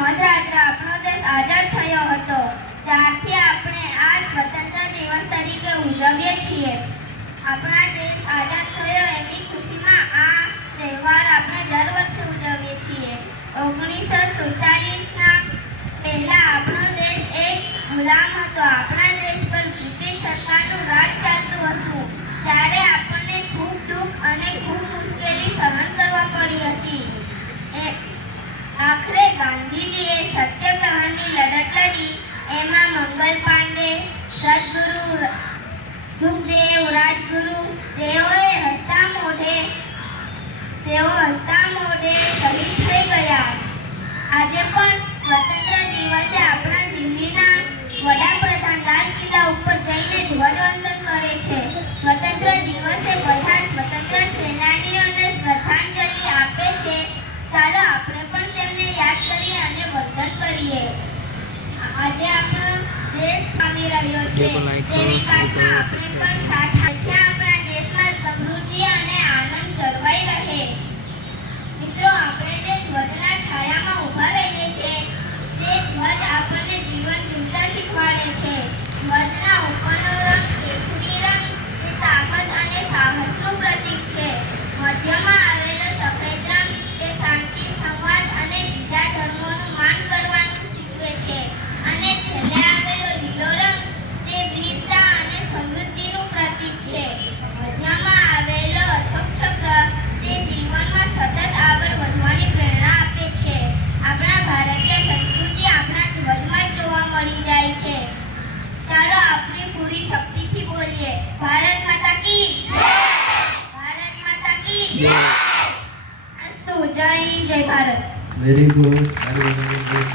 મધરાત્રે આપણો દેશ આઝાદ થયો હતો. ત્યારથી આપણે આ સ્વતંત્ર દિવસ તરીકે ઉજવીએ છીએ. આપણા દેશ આઝાદ થયો એની ખુશીમાં આ તહેવાર આપણે દર વર્ષે ઉજવીએ છીએ. 1947ના પહેલા આપણો દેશ એક ગુલામ હતો. આપણા દેશ પર બ્રિટિશ સરકારનું રાજ ચાલતું હતું. ત્યારે આપણને ખૂબ દુઃખ અને ખૂબ મુશ્કેલી સહન કરવા પડી હતી. આખરે ગાંધીજીએ સત્યાગ્રહની લડત લડી. એમાં મંગલ પાંડે, સદગુરુ સુખદેવ, રાજગુરુ તેઓ હસતા મોઢે શહીદ થઈ ગયા. આજે પણ સ્વતંત્ર દિવસે આપણા દિલ્હીના વડાપ્રધાન લાલ કિલ્લા ઉપર જઈને ધ્વજવંદન કરે છે. સ્વતંત્ર દિવસે બધા સ્વતંત્ર સેનાનીઓને શ્રદ્ધાંજલિ આપે છે. ચાલો આપણે પણ તેમને યાદ કરીએ અને વંદન કરીએ. આજે આપણો દેશ પામી રહ્યો છે. તેની વાતમાં આપણે પણ સાથ આપીએ. આપણા દેશમાં સમૃદ્ધિ અને આનંદ જળવાઈ રહે. મિત્રો, આપણે જે ધ્વજના છાયામાં ઊભા રહીએ છીએ તે ધ્વજ આપણને જીવન જીવતા શીખવાડે છે. ધ્વજના ઉપરનો રંગ કેસરી રંગ એ તાકાત અને સાહસનું પ્રતીક છે. મધ્યમાં આવેલો સફેદ રંગ એ શાંતિ, સંવાદ અને બીજા ધર્મોનું માન કરવાનું શીખવે છે. અને છેલ્લે આવેલો લીલો રંગ તે વીરતા અને સમૃદ્ધિનું પ્રતીક છે. મધ્યમાં આવેલો અશોક ચક્ર તે જીવનમાં સતત આગળ વધવાની પ્રેરણા આપે છે. આપણા ભારતીય સંસ્કૃતિ આપણા ધ્વજમાં જોવા મળી જાય છે. ચાલો આપણી પૂરી શક્તિથી બોલીએ, ભારત માતા કી જય! ભારત માતા કી જય! અસ્તુ. જય હિન્દ, જય ભારત. Very good.